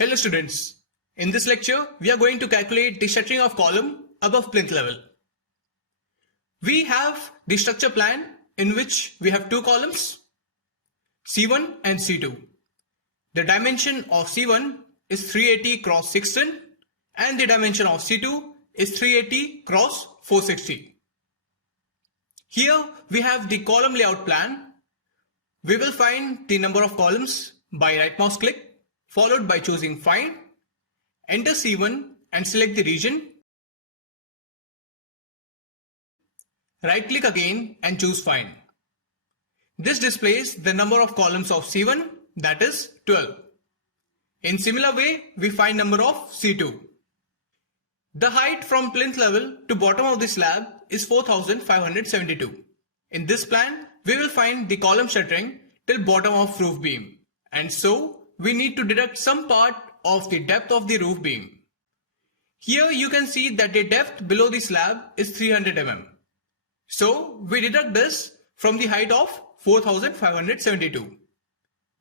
Hello students, in this lecture we are going to calculate the shuttering of column above plinth level. We have the structure plan in which we have two columns C1 and C2. The dimension of C1 is 380 cross 610 and the dimension of C2 is 380 cross 460. Here we have the column layout plan. We will find the number of columns by right mouse click followed by choosing Find, enter C1 and select the region. Right click again and choose Find. This displays the number of columns of C1, that is 12. In similar way, we find number of C2. The height from plinth level to bottom of the slab is 4572. In this plan, we will find the column shuttering till bottom of roof beam, and so we need to deduct some part of the depth of the roof beam. Here you can see that the depth below the slab is 300 mm. So we deduct this from the height of 4572.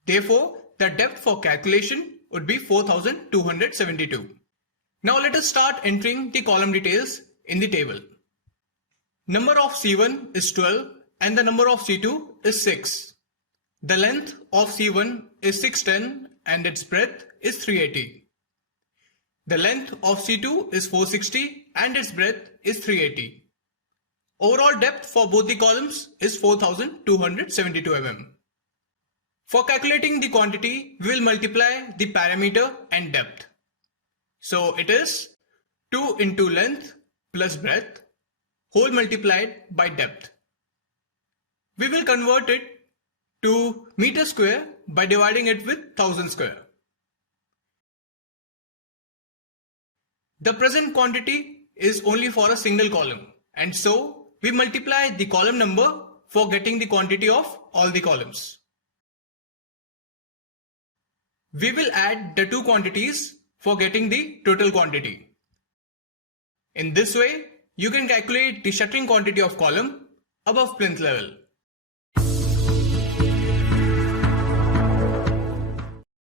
Therefore, the depth for calculation would be 4272. Now let us start entering the column details in the table. Number of C1 is 12 and the number of C2 is 6. The length of C1 is 610 and its breadth is 380. The length of C2 is 460 and its breadth is 380. Overall depth for both the columns is 4272 mm. For calculating the quantity, we will multiply the parameter and depth. So it is 2 into length plus breadth whole multiplied by depth. We will convert it to meter square by dividing it with 1000 square. The present quantity is only for a single column, and so we multiply the column number for getting the quantity of all the columns. We will add the two quantities for getting the total quantity. In this way, you can calculate the shuttering quantity of column above plinth level.